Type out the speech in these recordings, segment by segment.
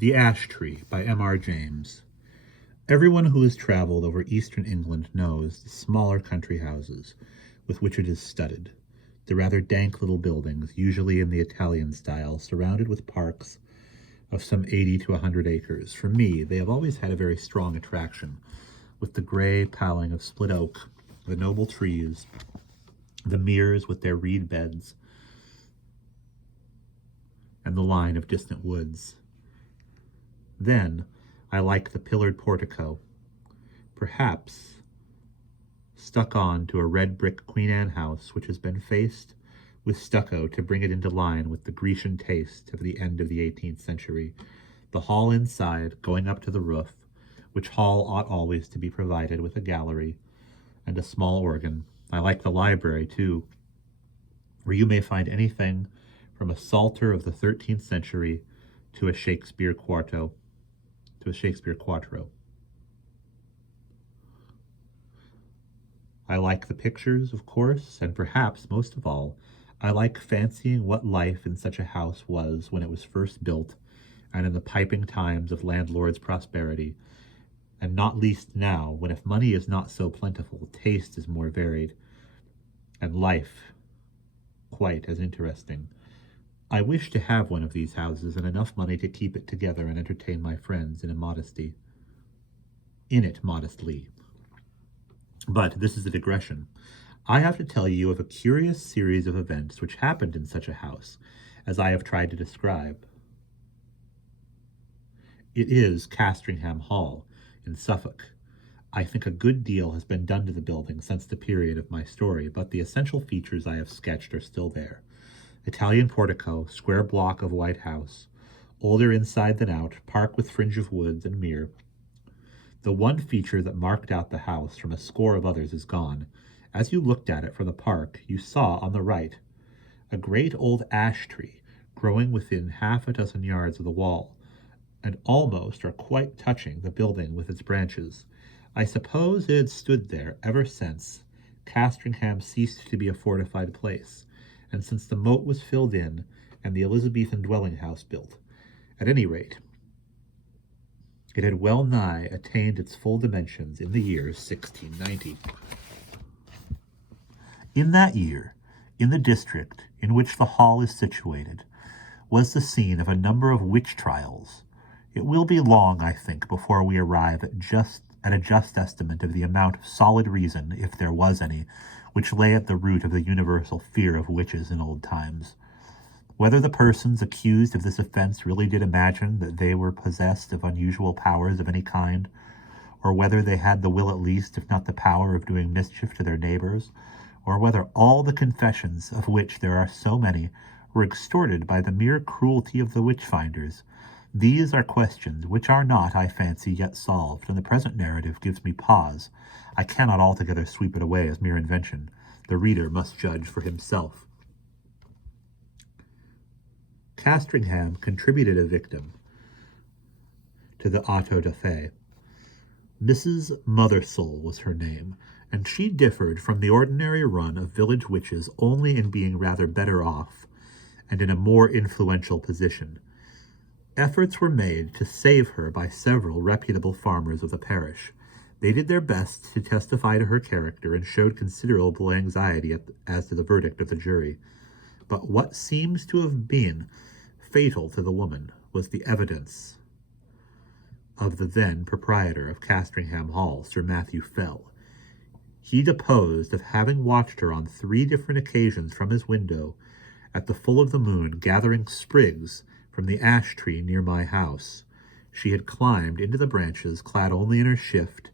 The Ash Tree by M.R. James. Everyone who has traveled over eastern England knows the smaller country houses with which it is studded, the rather dank little buildings, usually in the Italian style, surrounded with parks of some 80 to 100 acres. For me, they have always had a very strong attraction, with the grey paling of split oak, the noble trees, the meres with their reed beds, and the line of distant woods. Then, I like the pillared portico, perhaps stuck on to a red brick Queen Anne house which has been faced with stucco to bring it into line with the Grecian taste of the end of the 18th century, the hall inside going up to the roof, which hall ought always to be provided with a gallery and a small organ. I like the library, too, where you may find anything from a Psalter of the 13th century to a Shakespeare quarto. I like the pictures, of course, and perhaps most of all, I like fancying what life in such a house was when it was first built, and in the piping times of landlord's prosperity, and not least now, when if money is not so plentiful, taste is more varied, and life quite as interesting. I wish to have one of these houses and enough money to keep it together and entertain my friends in it modestly. But this is a digression. I have to tell you of a curious series of events which happened in such a house, as I have tried to describe. It is Castringham Hall, in Suffolk. I think a good deal has been done to the building since the period of my story, but the essential features I have sketched are still there. Italian portico, square block of white house, older inside than out, park with fringe of woods and mere. The one feature that marked out the house from a score of others is gone. As you looked at it from the park, you saw on the right a great old ash tree growing within half a dozen yards of the wall, and almost or quite touching the building with its branches. I suppose it had stood there ever since Castringham ceased to be a fortified place, and since the moat was filled in and the Elizabethan dwelling house built. At any rate, it had well nigh attained its full dimensions in the year 1690. In that year, in the district in which the hall is situated, was the scene of a number of witch trials. It will be long, I think, before we arrive at a just estimate of the amount of solid reason, if there was any, which lay at the root of the universal fear of witches in old times. Whether the persons accused of this offense really did imagine that they were possessed of unusual powers of any kind, or whether they had the will at least, if not the power, of doing mischief to their neighbors, or whether all the confessions, of which there are so many, were extorted by the mere cruelty of the witch-finders, these are questions which are not, I fancy, yet solved, and the present narrative gives me pause. I cannot altogether sweep it away as mere invention. The reader must judge for himself. Castringham contributed a victim to the auto da fe. Mrs. Mothersole was her name, and she differed from the ordinary run of village witches only in being rather better off, and in a more influential position. Efforts were made to save her by several reputable farmers of the parish. They did their best to testify to her character and showed considerable anxiety as to the verdict of the jury. But what seems to have been fatal to the woman was the evidence of the then proprietor of Castringham Hall, Sir Matthew Fell. He deposed of having watched her on 3 different occasions from his window at the full of the moon, gathering sprigs from the ash tree near my house. She had climbed into the branches, clad only in her shift,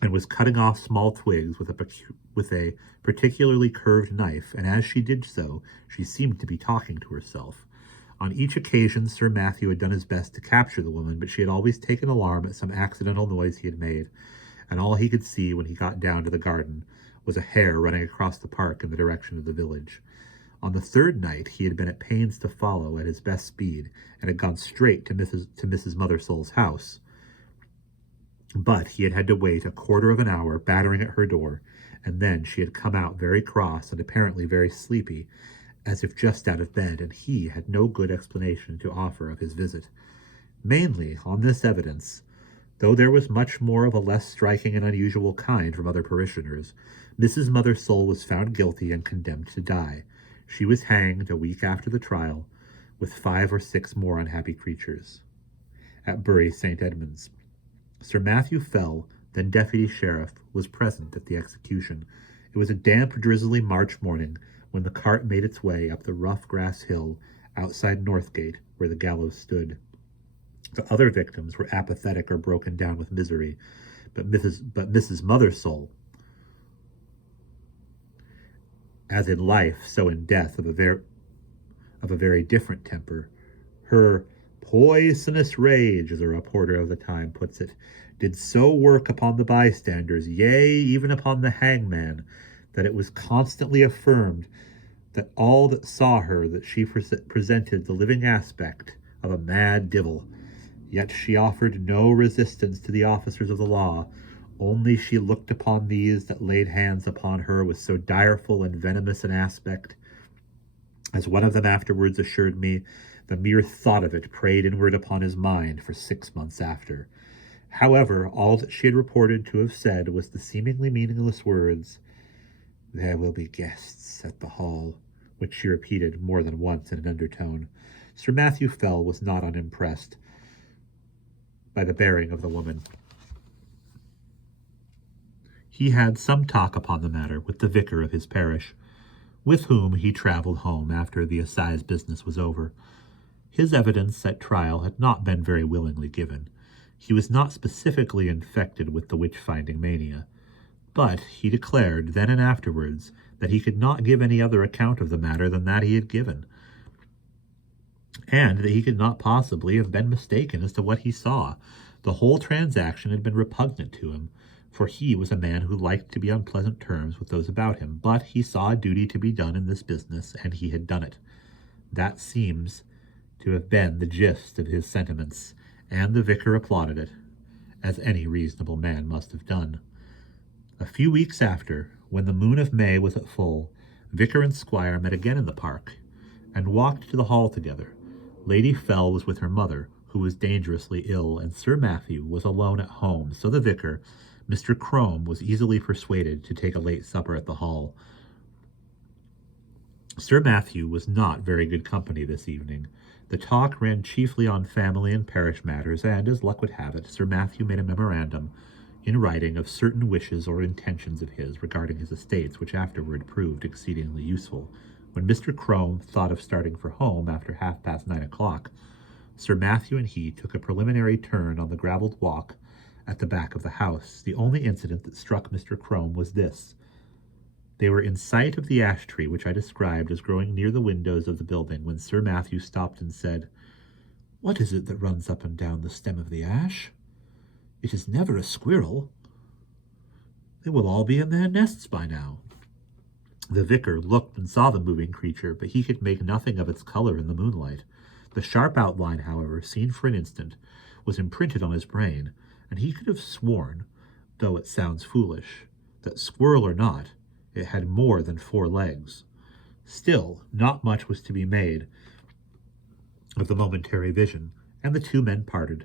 and was cutting off small twigs with a particularly curved knife, and as she did so, she seemed to be talking to herself. On each occasion, Sir Matthew had done his best to capture the woman, but she had always taken alarm at some accidental noise he had made, and all he could see when he got down to the garden was a hare running across the park in the direction of the village. On the 3rd night, he had been at pains to follow at his best speed, and had gone straight to Mrs. Mothersole's house. But he had had to wait a quarter of an hour, battering at her door, and then she had come out very cross and apparently very sleepy, as if just out of bed, and he had no good explanation to offer of his visit. Mainly on this evidence, though there was much more of a less striking and unusual kind from other parishioners, Mrs. Mothersole was found guilty and condemned to die. She was hanged a week after the trial, with 5 or 6 more unhappy creatures, at Bury St. Edmunds. Sir Matthew Fell, then deputy sheriff, was present at the execution. It was a damp, drizzly March morning when the cart made its way up the rough grass hill outside Northgate, where the gallows stood. The other victims were apathetic or broken down with misery, but Mrs. Mothersole, as in life, so in death, of a very different temper. Her poisonous rage, as a reporter of the time puts it, did so work upon the bystanders, yea, even upon the hangman, that it was constantly affirmed that all that saw her that she presented the living aspect of a mad divil. Yet she offered no resistance to the officers of the law, only she looked upon these that laid hands upon her with so direful and venomous an aspect, as one of them afterwards assured me, the mere thought of it preyed inward upon his mind for 6 months after. However, all that she had reported to have said was the seemingly meaningless words, "There will be guests at the hall," which she repeated more than once in an undertone. Sir Matthew Fell was not unimpressed by the bearing of the woman. He had some talk upon the matter with the vicar of his parish, with whom he travelled home after the assize business was over. His evidence at trial had not been very willingly given. He was not specifically infected with the witch-finding mania, but he declared then and afterwards that he could not give any other account of the matter than that he had given, and that he could not possibly have been mistaken as to what he saw. The whole transaction had been repugnant to him, for he was a man who liked to be on pleasant terms with those about him, but he saw a duty to be done in this business, and he had done it. That seems to have been the gist of his sentiments, and the vicar applauded it, as any reasonable man must have done. A few weeks after, when the moon of May was at full, vicar and squire met again in the park, and walked to the hall together. Lady Fell was with her mother, who was dangerously ill, and Sir Matthew was alone at home, so the vicar, Mr. Crome, was easily persuaded to take a late supper at the hall. Sir Matthew was not very good company this evening. The talk ran chiefly on family and parish matters, and, as luck would have it, Sir Matthew made a memorandum in writing of certain wishes or intentions of his regarding his estates, which afterward proved exceedingly useful. When Mr. Crome thought of starting for home after 9:30, Sir Matthew and he took a preliminary turn on the gravelled walk at the back of the house. The only incident that struck Mr. Crome was this. They were in sight of the ash tree which I described as growing near the windows of the building, when Sir Matthew stopped and said, "What is it that runs up and down the stem of the ash? It is never a squirrel. They will all be in their nests by now." The vicar looked and saw the moving creature, but he could make nothing of its color in the moonlight. The sharp outline, however, seen for an instant, was imprinted on his brain, and he could have sworn, though it sounds foolish, that, squirrel or not, it had more than 4 legs. Still, not much was to be made of the momentary vision, and the 2 men parted.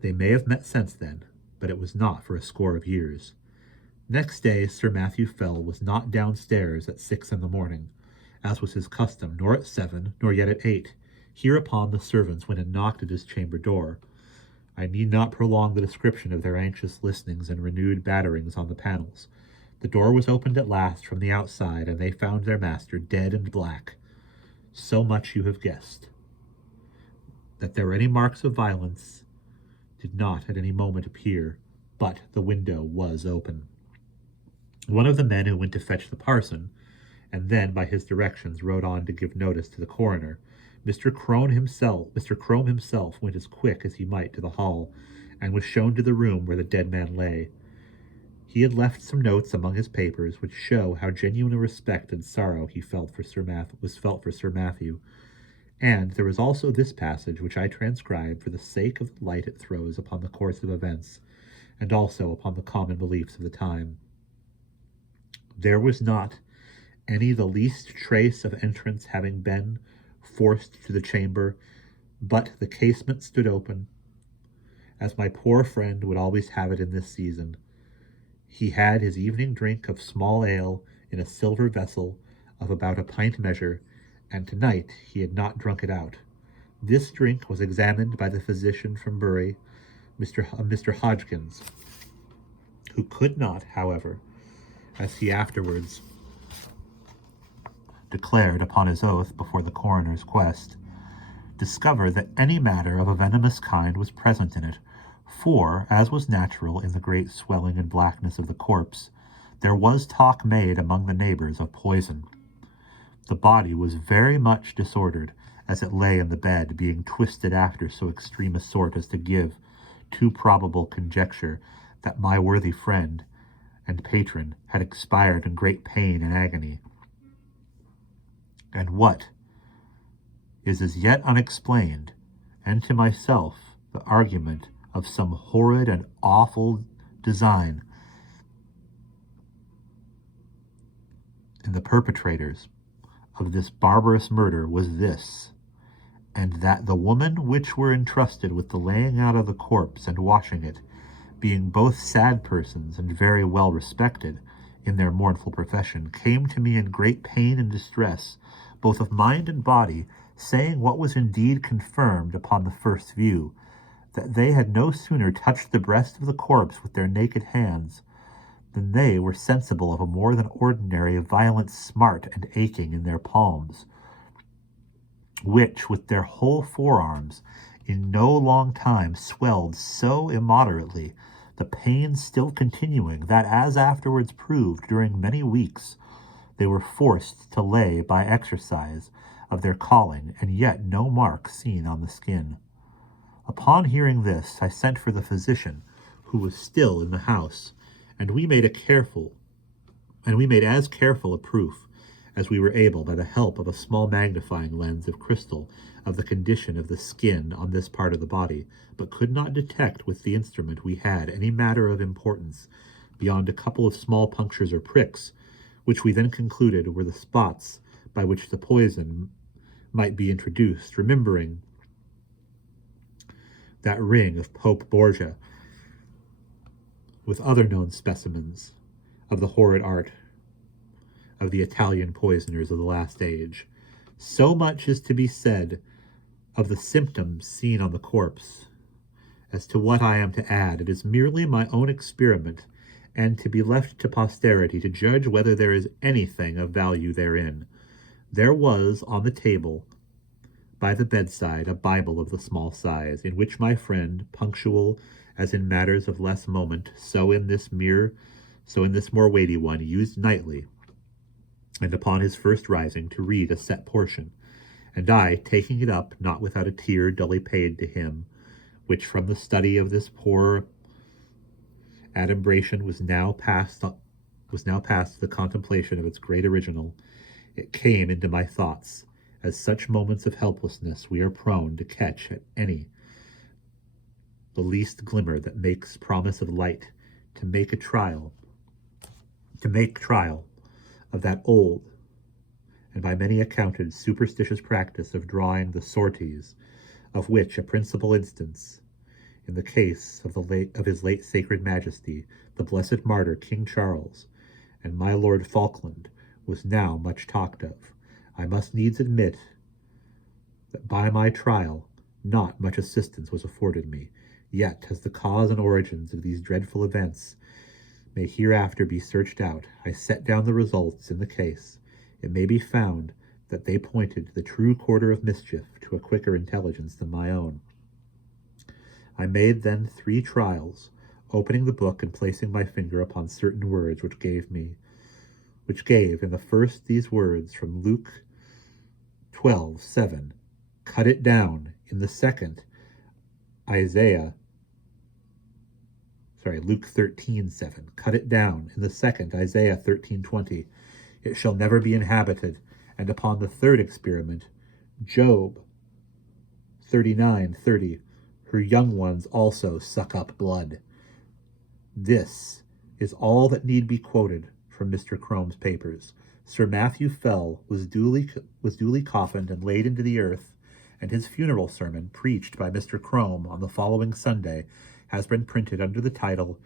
They may have met since then, but it was not for a score of years. Next day Sir Matthew Fell was not downstairs at 6 in the morning, as was his custom, nor at 7, nor yet at 8. Hereupon the servants went and knocked at his chamber door. I need not prolong the description of their anxious listenings and renewed batterings on the panels. The door was opened at last from the outside, and they found their master dead and black. So much you have guessed. That there were any marks of violence did not at any moment appear, but the window was open. One of the men who went to fetch the parson, and then by his directions rode on to give notice to the coroner, Mr. Crome himself went as quick as he might to the hall, and was shown to the room where the dead man lay. He had left some notes among his papers, which show how genuine a respect and sorrow he felt for Sir Matthew. And there was also this passage, which I transcribe for the sake of the light it throws upon the course of events, and also upon the common beliefs of the time. There was not any the least trace of entrance having been forced to the chamber, But the casement stood open, as my poor friend would always have it in this season. He had his evening drink of small ale in a silver vessel of about a pint measure, and tonight he had not drunk it out. This drink was examined by the physician from Bury, Mr. Hodgkins, who could not, however, as he afterwards declared upon his oath before the coroner's quest, discover that any matter of a venomous kind was present in it, for, as was natural in the great swelling and blackness of the corpse, there was talk made among the neighbors of poison. The body was very much disordered, as it lay in the bed, being twisted after so extreme a sort as to give too probable conjecture that my worthy friend and patron had expired in great pain and agony. And what is as yet unexplained, and to myself the argument of some horrid and awful design in the perpetrators of this barbarous murder, was this, and that the women which were entrusted with the laying out of the corpse and washing it, being both sad persons and very well respected in their mournful profession, came to me in great pain and distress, both of mind and body, saying what was indeed confirmed upon the first view, that they had no sooner touched the breast of the corpse with their naked hands than they were sensible of a more than ordinary violent smart and aching in their palms, which, with their whole forearms, in no long time swelled so immoderately, the pain still continuing, that, as afterwards proved, during many weeks, they were forced to lay by exercise of their calling, and yet no mark seen on the skin. Upon hearing this, I sent for the physician, who was still in the house, and we made as careful a proof as we were able, by the help of a small magnifying lens of crystal, of the condition of the skin on this part of the body, but could not detect with the instrument we had any matter of importance beyond a couple of small punctures or pricks, which we then concluded were the spots by which the poison might be introduced, remembering that ring of Pope Borgia, with other known specimens of the horrid art of the Italian poisoners of the last age. So much is to be said of the symptoms seen on the corpse. As to what I am to add, it is merely my own experiment, and to be left to posterity to judge whether there is anything of value therein. There was on the table by the bedside a Bible of the small size, in which my friend, punctual as in matters of less moment, so in this more weighty one, used nightly, and upon his first rising, to read a set portion, and I, taking it up, not without a tear dully paid to him, which from the study of this poor adumbration was now past the contemplation of its great original, it came into my thoughts, as such moments of helplessness we are prone to catch at the least glimmer that makes promise of light, to make trial of that old and by many accounted superstitious practice of drawing the sorties, of which a principal instance, in the case of his late sacred majesty, the blessed martyr King Charles, and my Lord Falkland, was now much talked of. I must needs admit that by my trial not much assistance was afforded me, yet as the cause and origins of these dreadful events may hereafter be searched out, I set down the results in the case. It may be found that they pointed to the true quarter of mischief, to a quicker intelligence than my own. I made then 3 trials, opening the book and placing my finger upon certain words which gave in the first these words from Luke 12:7, cut it down. In the second, Luke 13:7, cut it down. In the second, Isaiah 13:20, it shall never be inhabited. And upon the third experiment, Job 39:30, her young ones also suck up blood. This is all that need be quoted from Mr. Crome's papers. Sir Matthew Fell was duly coffined and laid into the earth, and his funeral sermon, preached by Mr. Crome on the following Sunday, has been printed under the title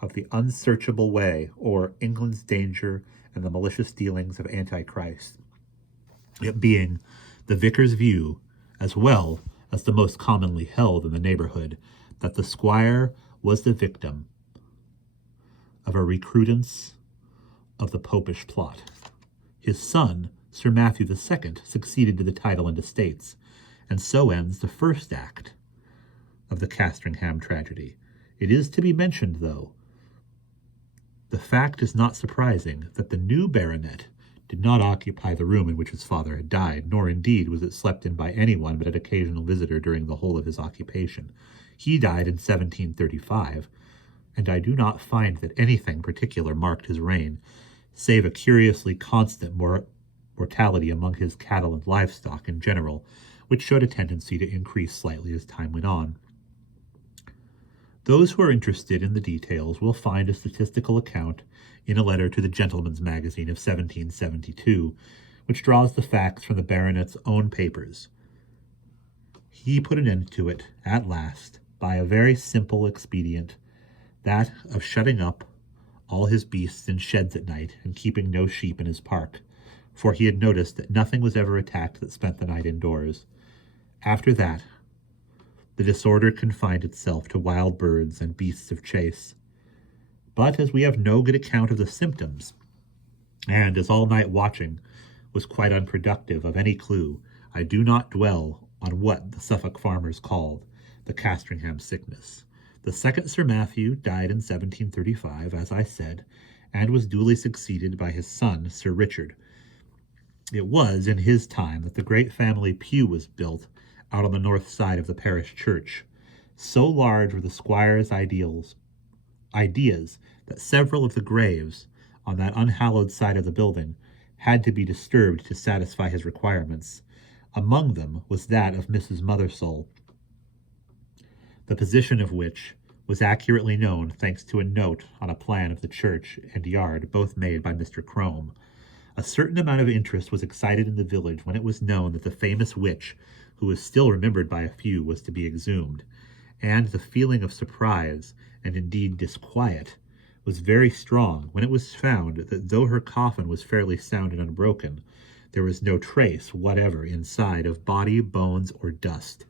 of The Unsearchable Way, or England's Danger and the Malicious Dealings of Antichrist, it being the vicar's view, as well as the most commonly held in the neighborhood, that the squire was the victim of a recrudescence of the popish plot. His son, Sir Matthew II, succeeded to the title and estates, and so ends the first act of the Castringham tragedy. It is to be mentioned, though, the fact is not surprising, that the new baronet did not occupy the room in which his father had died, nor indeed was it slept in by anyone but an occasional visitor during the whole of his occupation. He died in 1735, and I do not find that anything particular marked his reign, save a curiously constant mortality among his cattle and livestock in general, which showed a tendency to increase slightly as time went on. Those who are interested in the details will find a statistical account in a letter to the Gentleman's Magazine of 1772, which draws the facts from the baronet's own papers. He put an end to it, at last, by a very simple expedient, that of shutting up all his beasts in sheds at night and keeping no sheep in his park, for he had noticed that nothing was ever attacked that spent the night indoors. After that, the disorder confined itself to wild birds and beasts of chase. But as we have no good account of the symptoms, and as all night watching was quite unproductive of any clue, I do not dwell on what the Suffolk farmers called the Castringham sickness. The second Sir Matthew died in 1735, as I said, and was duly succeeded by his son, Sir Richard. It was in his time that the great family pew was built out on the north side of the parish church. So large were the squire's ideas that several of the graves on that unhallowed side of the building had to be disturbed to satisfy his requirements. Among them was that of Mrs. Mothersole, the position of which was accurately known thanks to a note on a plan of the church and yard, both made by Mr. Crome. A certain amount of interest was excited in the village when it was known that the famous witch, who was still remembered by a few, was to be exhumed, and the feeling of surprise, and indeed disquiet, was very strong when it was found that though her coffin was fairly sound and unbroken, there was no trace whatever inside of body, bones, or dust.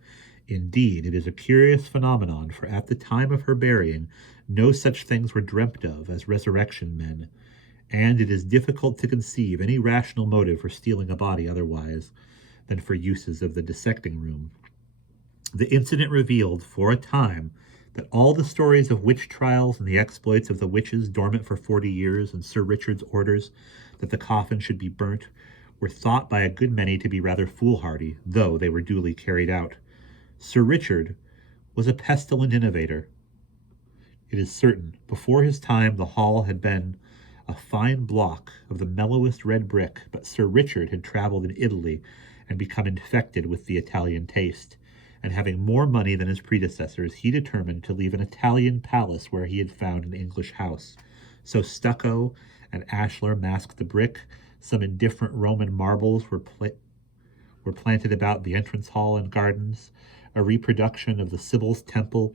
Indeed, it is a curious phenomenon, for at the time of her burying, no such things were dreamt of as resurrection men, and it is difficult to conceive any rational motive for stealing a body otherwise than for uses of the dissecting room. The incident revealed, for a time, that all the stories of witch trials and the exploits of the witches, dormant for 40 years, and Sir Richard's orders that the coffin should be burnt, were thought by a good many to be rather foolhardy, though they were duly carried out. Sir Richard was a pestilent innovator. It is certain, before his time the hall had been a fine block of the mellowest red brick, but Sir Richard had travelled in Italy and become infected with the Italian taste, and having more money than his predecessors, he determined to leave an Italian palace where he had found an English house. So stucco and ashlar masked the brick, some indifferent Roman marbles were planted about the entrance hall and gardens, a reproduction of the Sibyl's Temple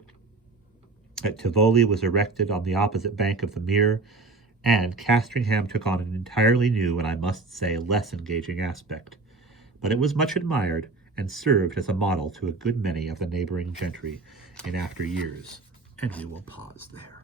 at Tivoli was erected on the opposite bank of the Mere, and Castringham took on an entirely new and, I must say, less engaging aspect. But it was much admired, and served as a model to a good many of the neighboring gentry in after years. And we will pause there.